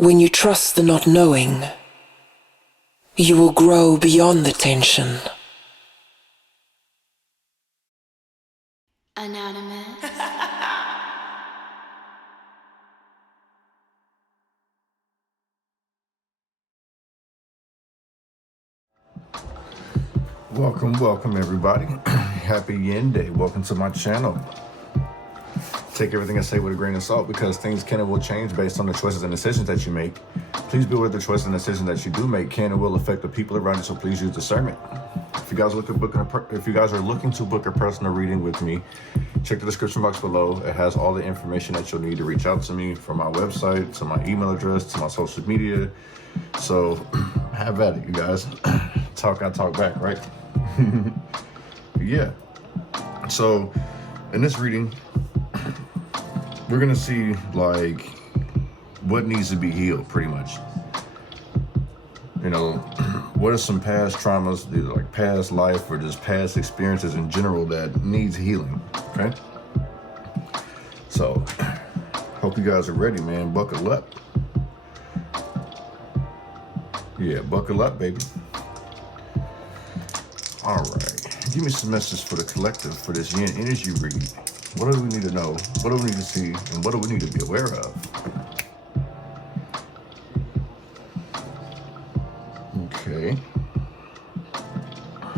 When you trust the not knowing, you will grow beyond the tension. Anonymous. Welcome everybody. Happy Yin Day. Welcome to my channel. Take everything I say with a grain of salt because things can and will change based on the choices and decisions that you make. Please be aware the choices and decisions that you do make can and will affect the people around you, so please use discernment. If you guys are looking to book a personal reading with me, check the description box below. It has all the information that you'll need to reach out to me, from my website to my email address to my social media. So have at it, you guys. Talk, I talk back, right? Yeah. So in this reading, we're gonna see like what needs to be healed, pretty much. You know, what are some past traumas, either like past life or just past experiences in general that needs healing, okay? So, hope you guys are ready, man. Buckle up. Yeah, buckle up, baby. All right, give me some messages for the collective for this Yin energy read. What do we need to know? What do we need to see? And what do we need to be aware of? Okay.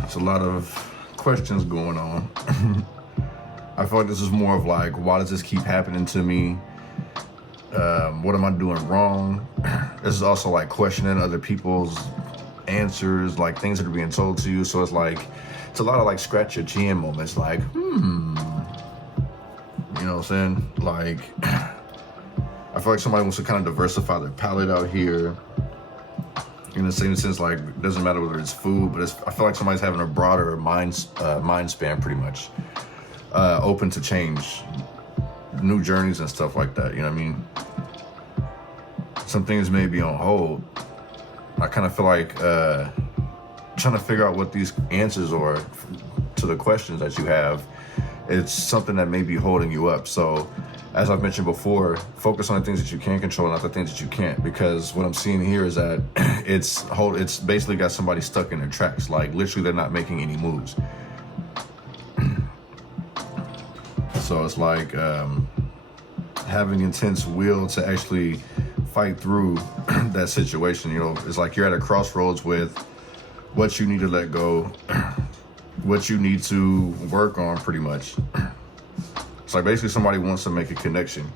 It's a lot of questions going on. I feel like this is more of like, why does this keep happening to me? What am I doing wrong? This is also like questioning other people's answers, like things that are being told to you. So it's like, it's a lot of like scratch your chin moments, like, you know what I'm saying? Like, I feel like somebody wants to kind of diversify their palate out here. In the same sense, like, it doesn't matter whether it's food, but I feel like somebody's having a broader mind span, pretty much. Open to change, new journeys and stuff like that, you know what I mean? Some things may be on hold. I kind of feel like trying to figure out what these answers are to the questions that you have. It's something that may be holding you up. So as I've mentioned before, focus on the things that you can control, not the things that you can't, because what I'm seeing here is that it's basically got somebody stuck in their tracks. Like, literally they're not making any moves. So it's like having intense will to actually fight through that situation. You know, it's like you're at a crossroads with what you need to let go, what you need to work on, pretty much. It's like basically somebody wants to make a connection,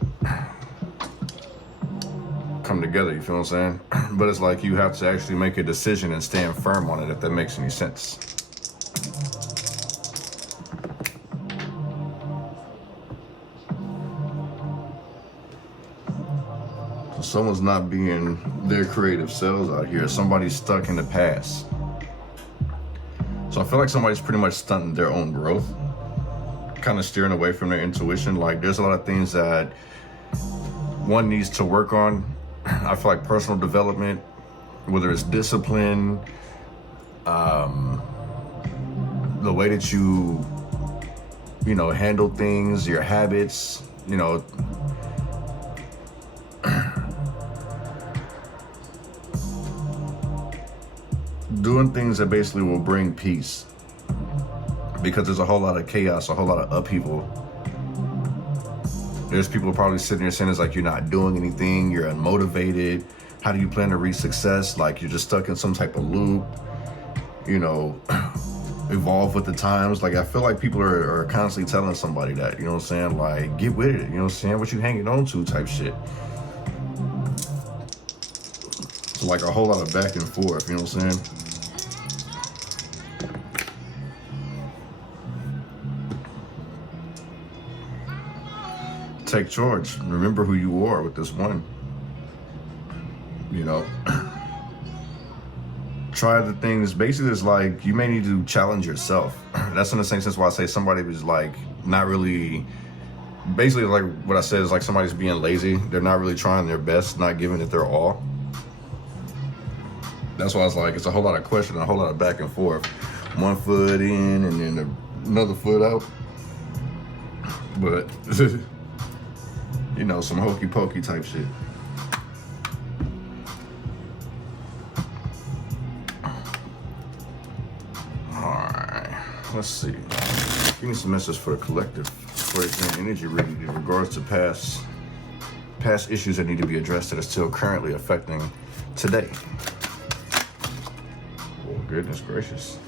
come together, you feel what I'm saying? But it's like you have to actually make a decision and stand firm on it, if that makes any sense. So someone's not being their creative selves out here. Somebody's stuck in the past. So I feel like somebody's pretty much stunting their own growth, kind of steering away from their intuition. Like, there's a lot of things that one needs to work on. I feel like personal development, whether it's discipline, the way that you know, handle things, your habits, you know, doing things that basically will bring peace, because there's a whole lot of chaos, a whole lot of upheaval. There's people probably sitting there saying it's like you're not doing anything, you're unmotivated. How do you plan to reach success? Like, you're just stuck in some type of loop, you know, evolve with the times. Like, I feel like people are constantly telling somebody that, you know what I'm saying? Like, get with it, you know what I'm saying? What you hanging on to type shit. It's like a whole lot of back and forth, you know what I'm saying? Take charge. Remember who you are with this one. You know, try the things. Basically, it's like you may need to challenge yourself. That's in the same sense why I say somebody was like not really. Basically, like what I said is like somebody's being lazy. They're not really trying their best, not giving it their all. That's why it's like it's a whole lot of questioning, a whole lot of back and forth. One foot in and then another foot out. But you know, some hokey pokey type shit. let's see. Give me some messages for the collective. For the energy reading in regards to past issues that need to be addressed that are still currently affecting today. Oh, goodness gracious.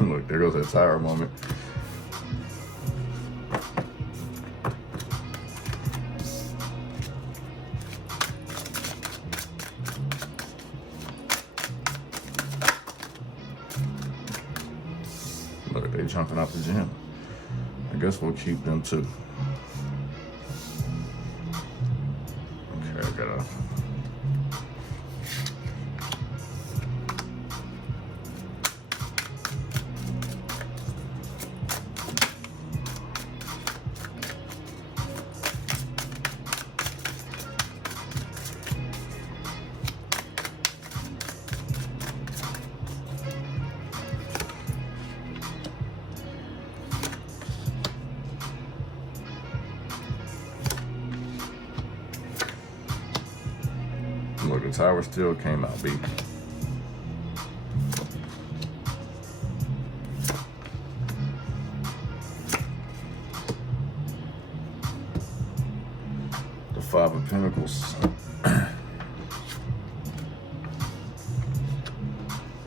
Look, there goes that Tower moment. Look, they jumping out the gym. I guess we'll keep them too. Okay, I gotta... Look, the Tower still came out, B. The Five of Pentacles.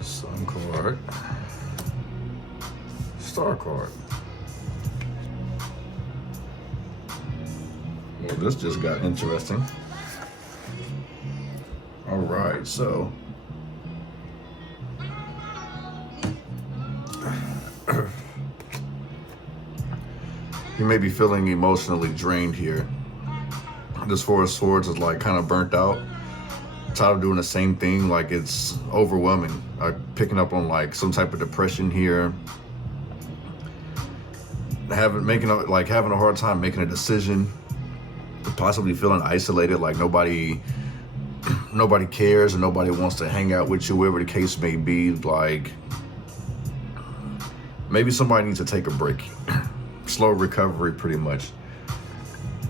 Sun card. Star card. Well, this just got interesting. All right, so you may be feeling emotionally drained here. This Four of Swords is like kind of burnt out, tired of doing the same thing. Like it's overwhelming. I'm picking up on like some type of depression here. Having a hard time making a decision. Possibly feeling isolated, like nobody cares and nobody wants to hang out with you, whatever the case may be. Like maybe somebody needs to take a break. Slow recovery, pretty much.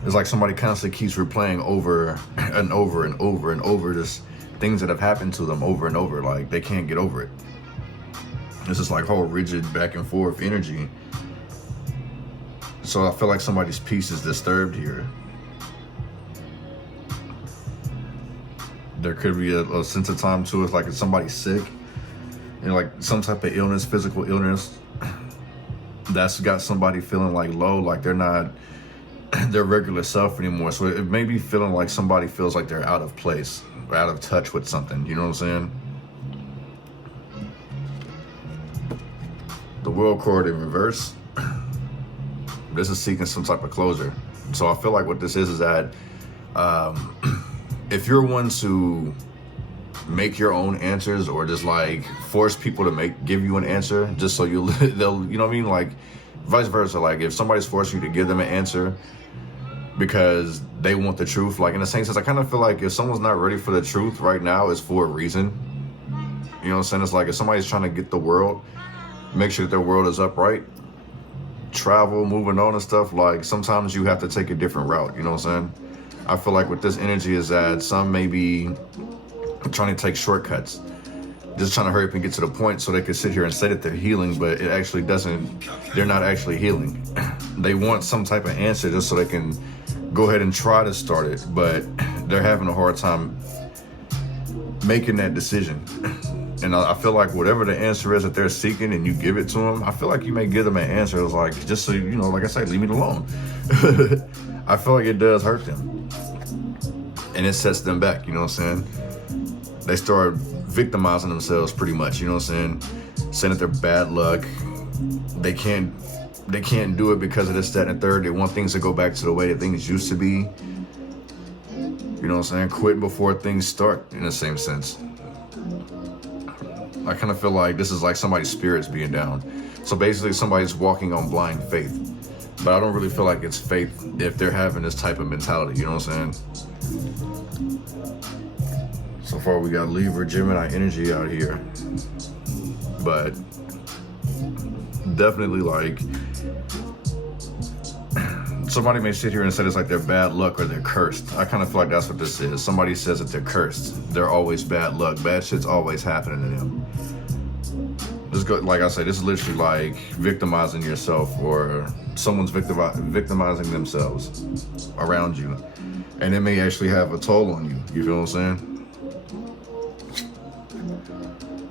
It's like somebody constantly keeps replaying over and over and over and over just things that have happened to them over and over. Like they can't get over it. It's just like whole rigid back and forth energy. So I feel like somebody's peace is disturbed here. There could be a sense of time to it, like if somebody's sick, you know, like some type of illness, physical illness, that's got somebody feeling like low, like they're not their regular self anymore. So it may be feeling like somebody feels like they're out of place, or out of touch with something, you know what I'm saying? The World card in reverse, this is seeking some type of closure. So I feel like what this is that, if you're one to make your own answers or just like force people to give you an answer just so they'll, you know what I mean? Like vice versa. Like if somebody's forcing you to give them an answer because they want the truth, like in the same sense, I kind of feel like if someone's not ready for the truth right now, it's for a reason. You know what I'm saying? It's like if somebody's trying to get the world, make sure that their world is upright, travel, moving on and stuff, like sometimes you have to take a different route, you know what I'm saying? I feel like with this energy is that some may be trying to take shortcuts, just trying to hurry up and get to the point so they can sit here and say that they're healing, but it actually doesn't, they're not actually healing. They want some type of answer just so they can go ahead and try to start it, but they're having a hard time making that decision. And I feel like whatever the answer is that they're seeking and you give it to them, I feel like you may give them an answer. It's like, just so, you know, like I say, leave me alone. I feel like it does hurt them. And it sets them back, you know what I'm saying? They start victimizing themselves pretty much, you know what I'm saying? Saying that they're bad luck. They can't do it because of this, that, and the third. They want things to go back to the way that things used to be. You know what I'm saying? Quit before things start, in the same sense. I kind of feel like this is like somebody's spirits being down. So basically somebody's walking on blind faith. But I don't really feel like it's faith if they're having this type of mentality, you know what I'm saying? So far we got Libra, Gemini energy out here. But definitely like, somebody may sit here and say it's like they're bad luck or they're cursed. I kind of feel like that's what this is. Somebody says that they're cursed. They're always bad luck. Bad shit's always happening to them. like I said, this is literally like victimizing yourself, or someone's victimizing themselves around you. And it may actually have a toll on you. You feel what I'm saying?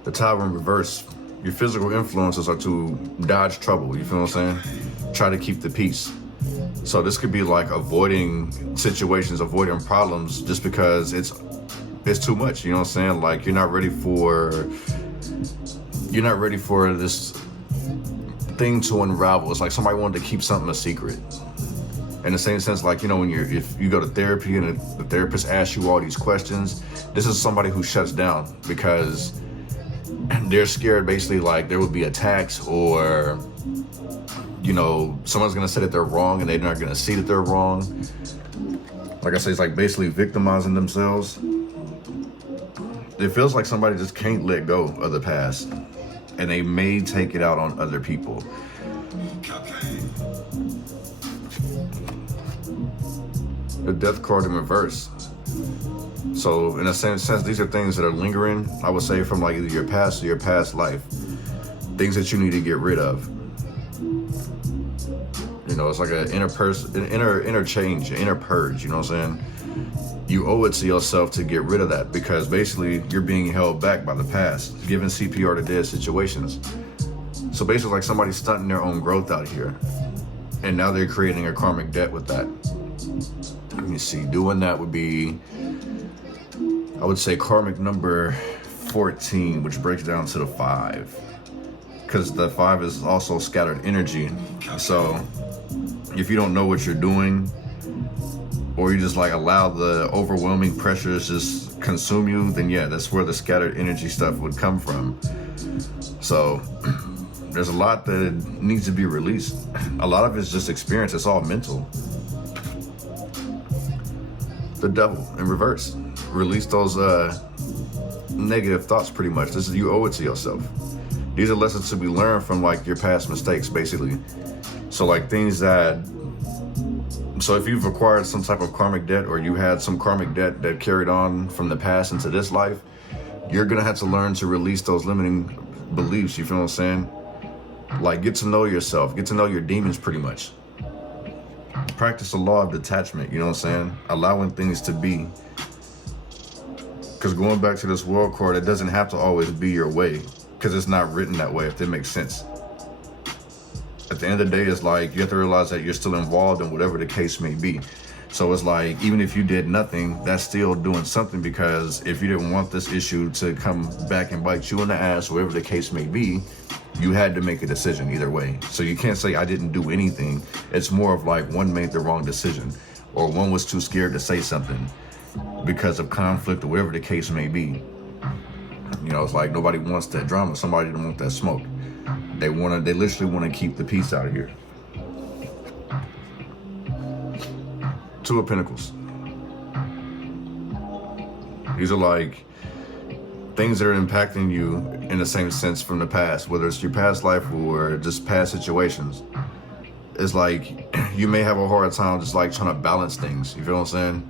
The Tower in reverse. Your physical influences are to dodge trouble. You feel what I'm saying? Try to keep the peace. So this could be like avoiding situations, avoiding problems, just because it's too much. You know what I'm saying? Like you're not ready for this thing to unravel. It's like somebody wanted to keep something a secret. In the same sense, like, you know, if you go to therapy and the therapist asks you all these questions, this is somebody who shuts down because they're scared, basically, like there would be attacks, or, you know, someone's gonna say that they're wrong and they're not gonna see that they're wrong. Like I say, it's like basically victimizing themselves. It feels like somebody just can't let go of the past, and they may take it out on other people. The Death card in reverse. So in a sense, these are things that are lingering, I would say, from like either your past or your past life. Things that you need to get rid of. You know, it's like an inner change, an inner purge, you know what I'm saying? You owe it to yourself to get rid of that, because basically you're being held back by the past, giving CPR to dead situations. So basically like somebody's stunting their own growth out here, and now they're creating a karmic debt with that. Let me see, doing that would be, I would say, karmic number 14, which breaks down to the 5. Because the 5 is also scattered energy. So if you don't know what you're doing, or you just like allow the overwhelming pressures just consume you, then yeah, that's where the scattered energy stuff would come from. So there's a lot that needs to be released. A lot of it's just experience. It's all mental. The Devil in reverse. Release those negative thoughts, pretty much. This is, you owe it to yourself. These are lessons to be learned from like your past mistakes, basically. So like things that, so if you've acquired some type of karmic debt, or you had some karmic debt that carried on from the past into this life, you're gonna have to learn to release those limiting beliefs. You feel what I'm saying? Like get to know yourself, get to know your demons, pretty much. Practice the law of detachment, you know what I'm saying? Allowing things to be. Because going back to this World card, it doesn't have to always be your way, because it's not written that way, if that makes sense. At the end of the day, it's like you have to realize that you're still involved in whatever the case may be. So it's like, even if you did nothing, that's still doing something, because if you didn't want this issue to come back and bite you in the ass, whatever the case may be, you had to make a decision either way. So you can't say I didn't do anything. It's more of like one made the wrong decision, or one was too scared to say something because of conflict, or whatever the case may be. You know, it's like nobody wants that drama. Somebody don't want that smoke. They literally want to keep the peace out of here. 2 of Pentacles. These are like things that are impacting you in the same sense from the past, whether it's your past life or just past situations. It's like you may have a hard time just like trying to balance things. You feel what I'm saying?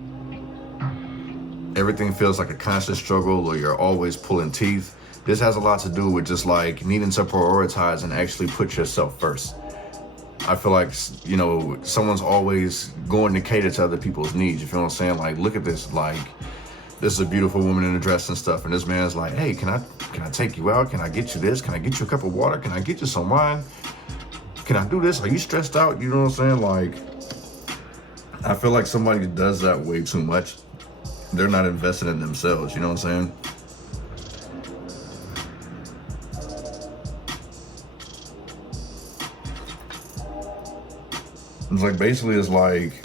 Everything feels like a constant struggle, or you're always pulling teeth. This has a lot to do with just like needing to prioritize and actually put yourself first. I feel like, you know, someone's always going to cater to other people's needs. You feel what I'm saying? Like, look at this, like, this is a beautiful woman in a dress and stuff, and this man's like, hey, can I take you out? Can I get you this? Can I get you a cup of water? Can I get you some wine? Can I do this? Are you stressed out? You know what I'm saying? Like, I feel like somebody does that way too much. They're not invested in themselves, you know what I'm saying? It's like, basically, it's like,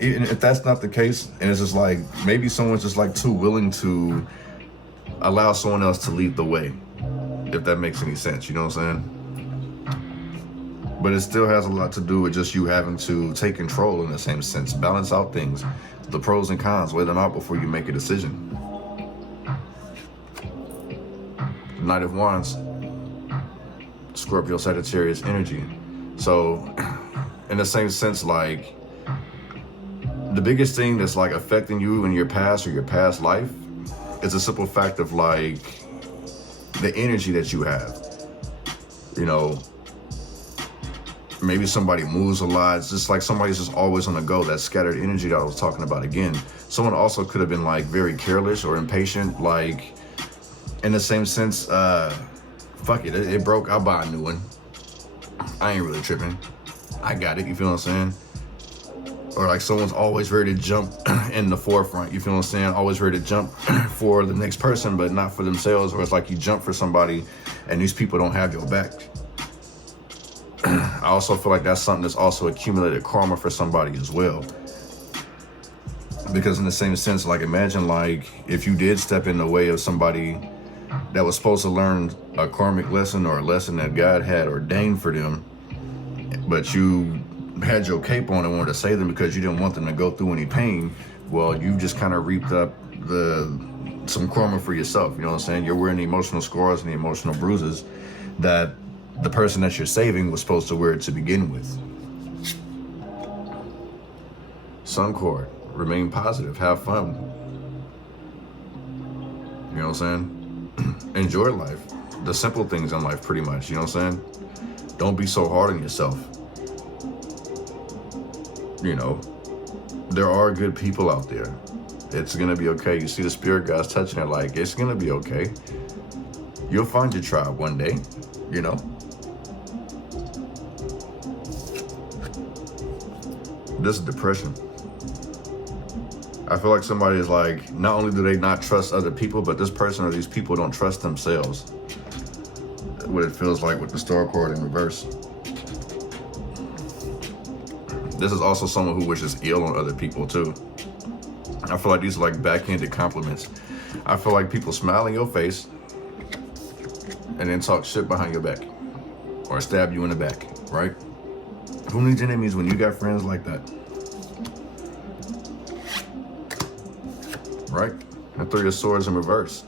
even if that's not the case, and it's just like, maybe someone's just like too willing to allow someone else to lead the way, if that makes any sense, you know what I'm saying? But it still has a lot to do with just you having to take control in the same sense, balance out things, the pros and cons, weigh them out before you make a decision. Knight of Wands, Scorpio, Sagittarius energy. So in the same sense, like, the biggest thing that's like affecting you in your past or your past life is a simple fact of like, the energy that you have. You know, maybe somebody moves a lot. It's just like somebody's just always on the go. That scattered energy that I was talking about again. Someone also could have been like very careless or impatient, like in the same sense, fuck it, it broke, I'll buy a new one. I ain't really tripping. I got it, you feel what I'm saying? Or like someone's always ready to jump in the forefront, you feel what I'm saying? Always ready to jump for the next person, but not for themselves. Or it's like you jump for somebody and these people don't have your back. I also feel like that's something that's also accumulated karma for somebody as well. Because in the same sense, like imagine like if you did step in the way of somebody that was supposed to learn a karmic lesson or a lesson that God had ordained for them, but you had your cape on and wanted to save them because you didn't want them to go through any pain. Well, you just kind of reaped up some karma for yourself. You know what I'm saying? You're wearing the emotional scars and the emotional bruises that the person that you're saving was supposed to wear to begin with. Sun cord, remain positive, have fun. You know what I'm saying? Enjoy life. The simple things in life, pretty much. You know what I'm saying? Don't be so hard on yourself. You know, there are good people out there. It's gonna be okay. You see the spirit guys touching it, like it's gonna be okay. You'll find your tribe one day, you know. This is depression. I feel like somebody is like, not only do they not trust other people, but this person or these people don't trust themselves. What it feels like with the star card in reverse. This is also someone who wishes ill on other people too. I feel like these are like backhanded compliments. I feel like people smile in your face and then talk shit behind your back or stab you in the back, right? Who needs enemies when you got friends like that? Right? And Three of Swords in reverse.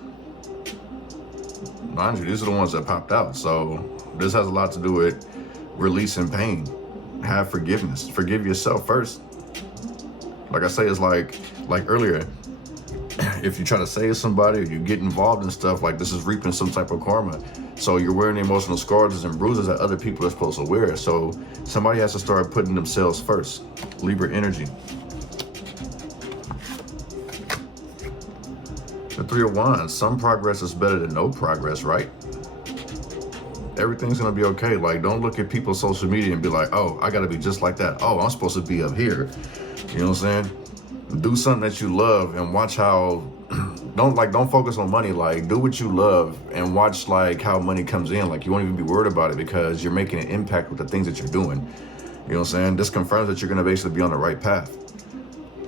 Mind you, these are the ones that popped out. So this has a lot to do with releasing pain. Have forgiveness. Forgive yourself first. Like I say, it's like earlier, if you try to save somebody or you get involved in stuff, like this is reaping some type of karma. So you're wearing the emotional scars and bruises that other people are supposed to wear. So somebody has to start putting themselves first. Libra energy. The Three of Wands. Some progress is better than no progress, right? Everything's gonna be okay. Like, don't look at people's social media and be like, oh, I gotta be just like that. Oh, I'm supposed to be up here. You know what I'm saying? Do something that you love and watch how, don't focus on money. Like, do what you love and watch like how money comes in. Like, you won't even be worried about it because you're making an impact with the things that you're doing. You know what I'm saying? This confirms that you're gonna basically be on the right path.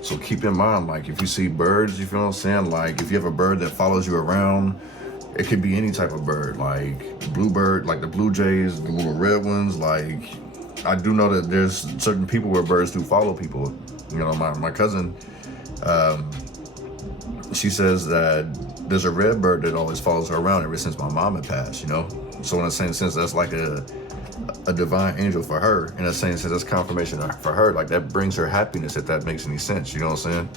So keep in mind, like if you see birds, you feel what I'm saying? Like if you have a bird that follows you around, it could be any type of bird, like bluebird, like the blue jays, the little red ones. Like I do know that there's certain people where birds do follow people. You know, my cousin, she says that there's a red bird that always follows her around ever since my mom had passed, you know? So in the same sense, that's like a divine angel for her. In the same sense, that's confirmation for her. Like that brings her happiness, if that makes any sense, you know what I'm saying?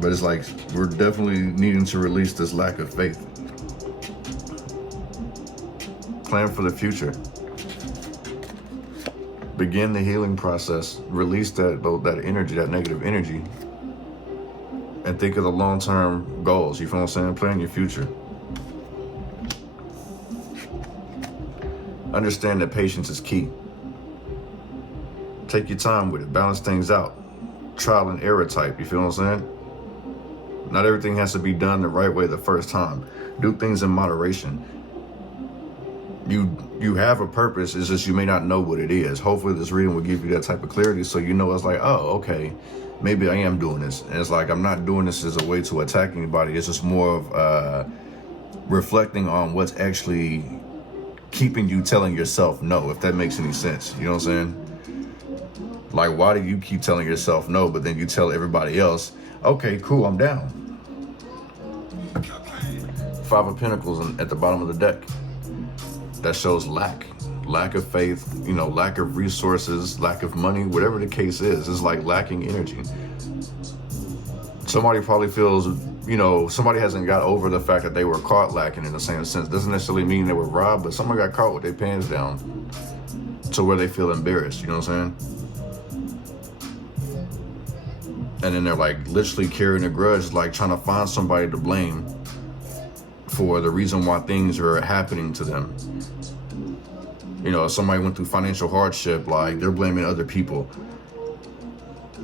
But it's like, we're definitely needing to release this lack of faith. Plan for the future. Begin the healing process. Release that energy, that negative energy. And think of the long-term goals, you feel what I'm saying? Plan your future. Understand that patience is key. Take your time with it. Balance things out. Trial and error type, you feel what I'm saying? Not everything has to be done the right way the first time. Do things in moderation. You have a purpose, it's just you may not know what it is. Hopefully this reading will give you that type of clarity so you know it's like, oh, okay, maybe I am doing this. And it's like, I'm not doing this as a way to attack anybody. It's just more of reflecting on what's actually keeping you telling yourself no, if that makes any sense. You know what I'm saying? Like, why do you keep telling yourself no, but then you tell everybody else, okay, cool, I'm down. Five of Pentacles at the bottom of the deck. That shows lack of faith, you know, lack of resources, lack of money, whatever the case is. It's like lacking energy. Somebody probably feels you know, somebody hasn't got over the fact that they were caught lacking in the same sense. Doesn't necessarily mean they were robbed, but someone got caught with their pants down to where they feel embarrassed, you know what I'm saying? And then they're like literally carrying a grudge, like trying to find somebody to blame for the reason why things are happening to them. You know, if somebody went through financial hardship, like they're blaming other people.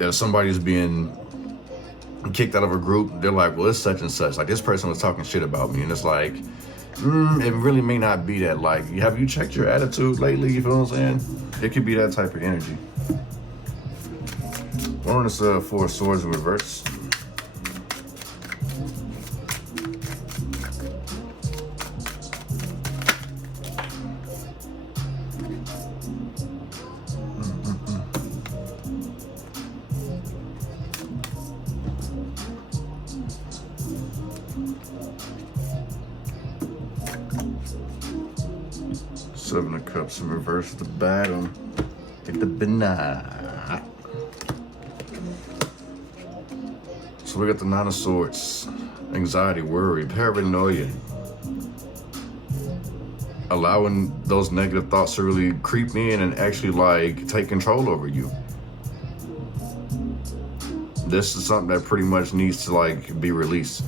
If somebody's being kicked out of a group, they're like, well, it's such and such. Like, this person was talking shit about me. And it's like, it really may not be that. Like, have you checked your attitude lately? You feel what I'm saying? It could be that type of energy. One on this Four of Swords in reverse. Seven of Cups in reverse at the bottom. Take the banana. So we got the Nine of Swords. Anxiety, worry, paranoia. Allowing those negative thoughts to really creep in and actually like take control over you. This is something that pretty much needs to like be released.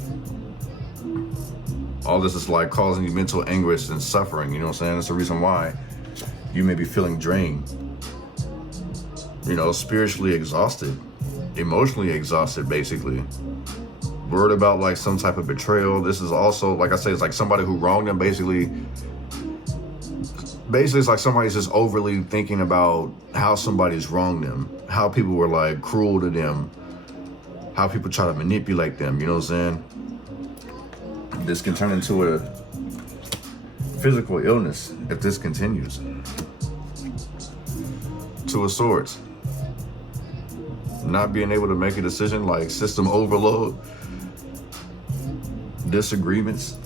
All this is like causing you mental anguish and suffering, you know what I'm saying? That's the reason why you may be feeling drained. You know, spiritually exhausted, emotionally exhausted, basically. Worried about like some type of betrayal. This is also, like I say, it's like somebody who wronged them, basically it's like somebody's just overly thinking about how somebody's wronged them, how people were like cruel to them, how people try to manipulate them, you know what I'm saying? This can turn into a physical illness if this continues. Two of Swords. Not being able to make a decision, like system overload, disagreements.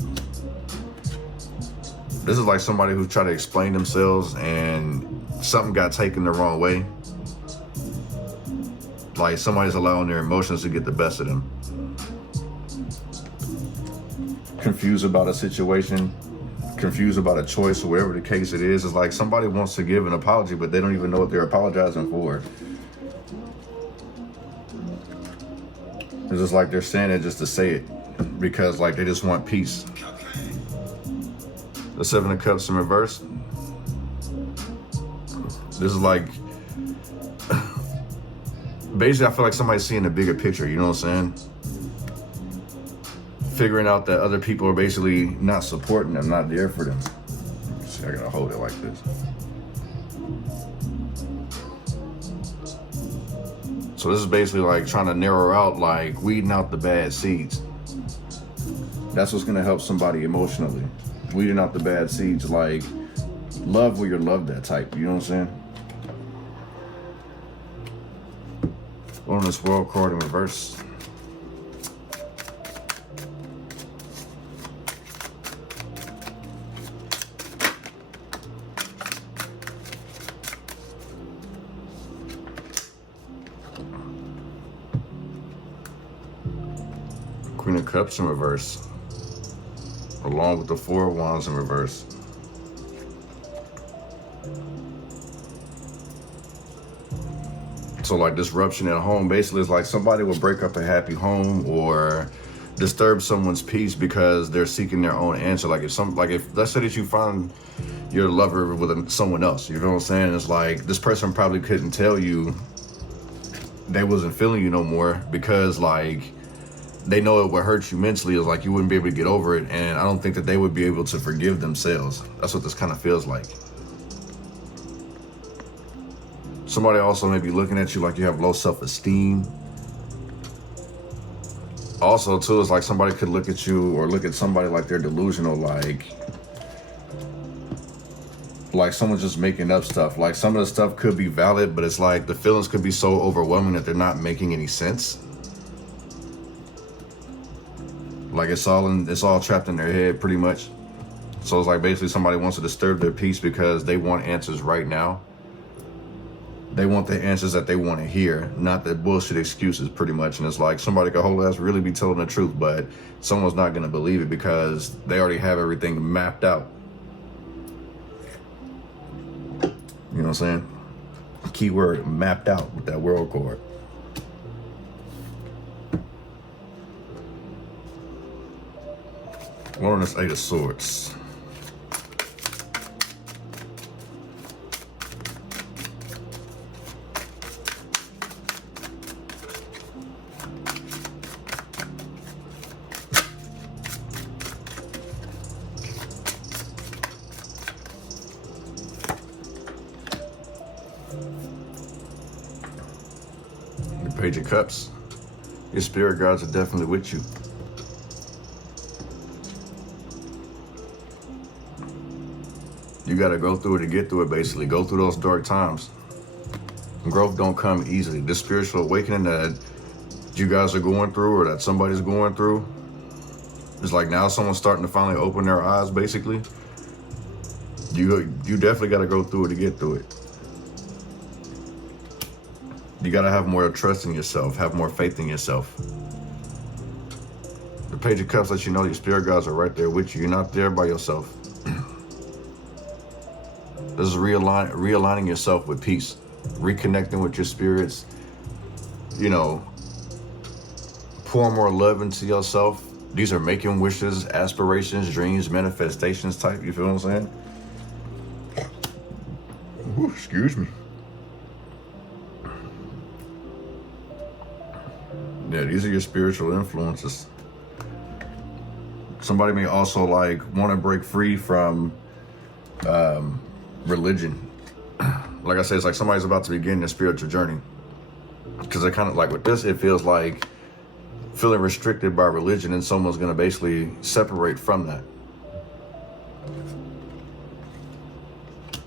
This is like somebody who's trying to explain themselves and something got taken the wrong way. Like somebody's allowing their emotions to get the best of them. Confused about a situation, confused about a choice, or whatever the case it is. It's like somebody wants to give an apology, but they don't even know what they're apologizing for. It's just like they're saying it just to say it, because like they just want peace. The Seven of Cups in reverse. This is like, basically I feel like somebody's seeing the bigger picture, you know what I'm saying? Figuring out that other people are basically not supporting them, not there for them. See, I gotta hold it like this. So this is basically like trying to narrow out, like weeding out the bad seeds. That's what's gonna help somebody emotionally. Weeding out the bad seeds, like love where you're loved at type, you know what I'm saying? On this World card in reverse. Queen of Cups in reverse, along with the Four of Wands in reverse. So like disruption at home basically is like somebody will break up a happy home or disturb someone's peace because they're seeking their own answer. Like if let's say that you find your lover with someone else, you know what I'm saying? It's like this person probably couldn't tell you they wasn't feeling you no more because like they know it would hurt you mentally. It's like you wouldn't be able to get over it, and I don't think that they would be able to forgive themselves. That's what this kind of feels like. Somebody also may be looking at you like you have low self-esteem. Also, too, it's like somebody could look at you or look at somebody like they're delusional, like someone's just making up stuff. Like some of the stuff could be valid, but it's like the feelings could be so overwhelming that they're not making any sense. Like it's all trapped in their head pretty much. So it's like basically somebody wants to disturb their peace because they want answers right now. they want the answers that they want to hear, not the bullshit excuses, pretty much. And it's like somebody could whole ass really be telling the truth, but someone's not going to believe it because they already have everything mapped out. You know what I'm saying? Keyword mapped out with that world card. One on this Eight of Swords. Page of Cups. Your spirit guides are definitely with you. You got to go through it to get through it, basically. Go through those dark times. Growth don't come easily. This spiritual awakening that you guys are going through or that somebody's going through, it's like now someone's starting to finally open their eyes, basically. You definitely got to go through it to get through it. You got to have more trust in yourself, have more faith in yourself. The Page of Cups lets you know your spirit guides are right there with you. You're not there by yourself. This is realigning yourself with peace, reconnecting with your spirits, you know, pour more love into yourself. These are making wishes, aspirations, dreams, manifestations type, you feel what I'm saying? Ooh, excuse me. Yeah, these are your spiritual influences. Somebody may also like want to break free from religion. Like I said, it's like somebody's about to begin their spiritual journey. Because it kind of like with this, it feels like feeling restricted by religion, and someone's going to basically separate from that.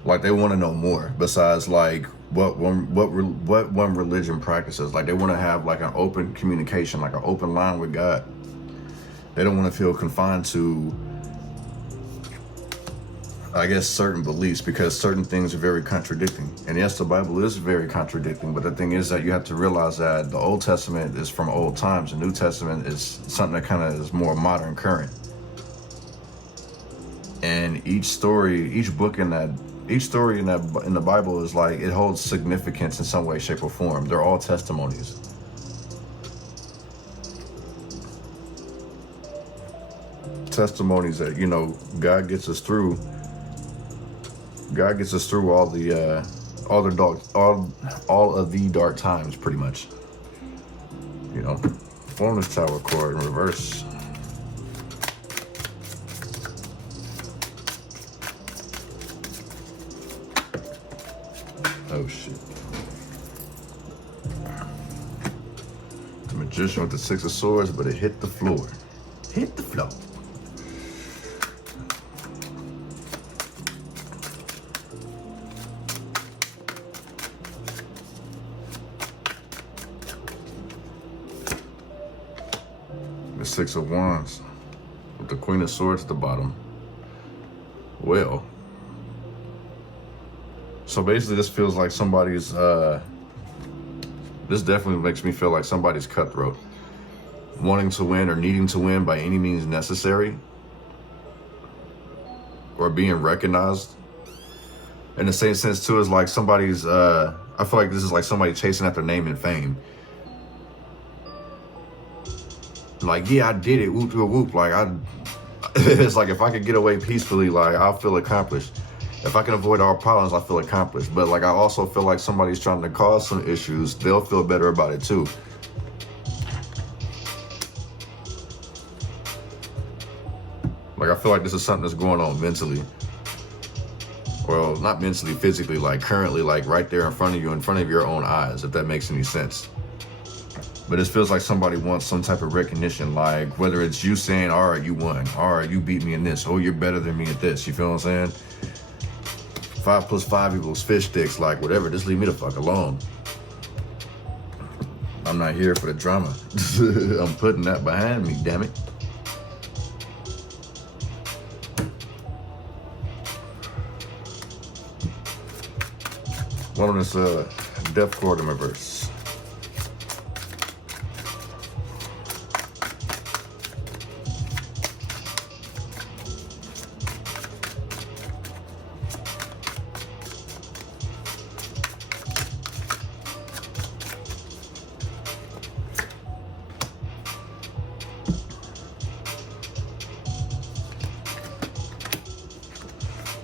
Like they want to know more besides like what one religion practices. Like they want to have like an open communication, like an open line with God. They don't want to feel confined to, I guess, certain beliefs, because certain things are very contradicting. And yes, the Bible is very contradicting, but the thing is that you have to realize that the Old Testament is from old times. The New Testament is something that kind of is more modern, current. And each story in the Bible is like, it holds significance in some way, shape, or form. They're all testimonies. Testimonies that, you know, God gets us through all of the dark times, pretty much. You know, bonus tower card in reverse. Oh shit. The Magician with the Six of Swords, but it hit the floor. Hit the floor. The Six of Wands with the Queen of Swords at the bottom. Well, so basically this feels like somebody's, this definitely makes me feel like somebody's cutthroat. Wanting to win or needing to win by any means necessary. Or being recognized. In the same sense too, is like somebody's, I feel like this is like somebody chasing after name and fame. Like, yeah, I did it, whoop, whoop, whoop. Like, it's like if I could get away peacefully, like, I'll feel accomplished. If I can avoid all problems, I feel accomplished. But like, I also feel like somebody's trying to cause some issues. They'll feel better about it too. Like, I feel like this is something that's going on mentally. Well, not mentally, physically, like currently, like right there in front of you, in front of your own eyes, if that makes any sense. But it feels like somebody wants some type of recognition, like whether it's you saying, all right, you won. All right, you beat me in this. Oh, you're better than me at this. You feel what I'm saying? 5 + 5 equals fish sticks, like whatever, just leave me the fuck alone. I'm not here for the drama. I'm putting that behind me, damn it. One on this Death card in reverse.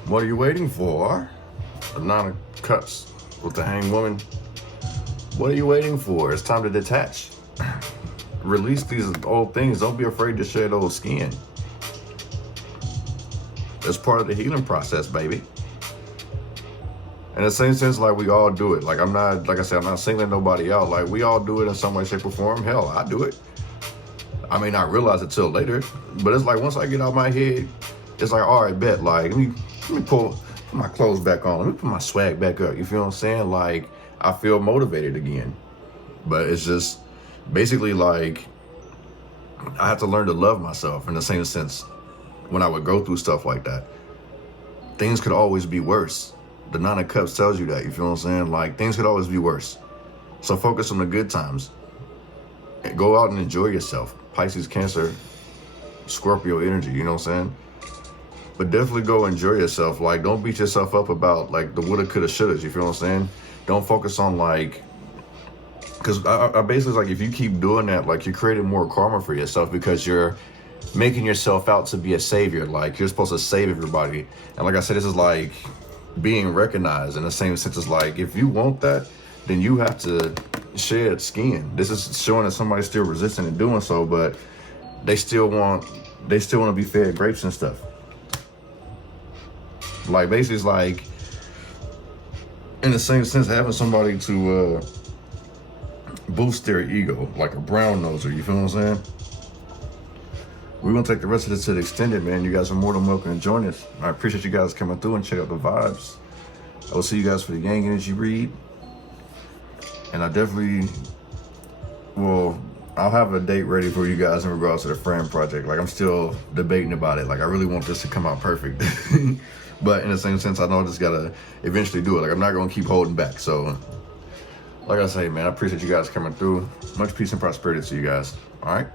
What are you waiting for? The Nine of Cups with the Hanged Woman. What are you waiting for? It's time to detach. Release these old things. Don't be afraid to shed old skin. It's part of the healing process, baby. In the same sense, like, we all do it. Like, I'm not, like I said, I'm not singling nobody out. Like, we all do it in some way, shape, or form. Hell, I do it. I may not realize it till later, but it's like, once I get out my head, it's like, all right, bet. Like, let me put my clothes back on. Let me put my swag back up. You feel what I'm saying? Like, I feel motivated again. But it's just basically like, I have to learn to love myself in the same sense. When I would go through stuff like that, things could always be worse. The Nine of Cups tells you that. You feel what I'm saying? Like, things could always be worse. So focus on the good times. And go out and enjoy yourself. Pisces, Cancer, Scorpio energy. You know what I'm saying? But definitely go enjoy yourself. Like, don't beat yourself up about, like, the woulda, coulda, shouldas. You feel what I'm saying? Don't focus on, like, because I basically, like, if you keep doing that, like, you're creating more karma for yourself because you're making yourself out to be a savior. Like, you're supposed to save everybody. And like I said, this is like being recognized in the same sense as, like, if you want that, then you have to shed skin. This is showing that somebody's still resistant in doing so, but they still want to be fed grapes and stuff. Like, basically, it's like, in the same sense, having somebody to boost their ego, like a brown noser, you feel what I'm saying? We're going to take the rest of this to the extended, man. You guys are more than welcome to join us. I appreciate you guys coming through and check out the vibes. I will see you guys for the Yang Energy read. And I definitely I'll have a date ready for you guys in regards to the friend project. Like, I'm still debating about it. Like, I really want this to come out perfect. But in the same sense, I know I just gotta eventually do it. Like, I'm not gonna keep holding back. So, like I say, man, I appreciate you guys coming through. Much peace and prosperity to you guys. All right.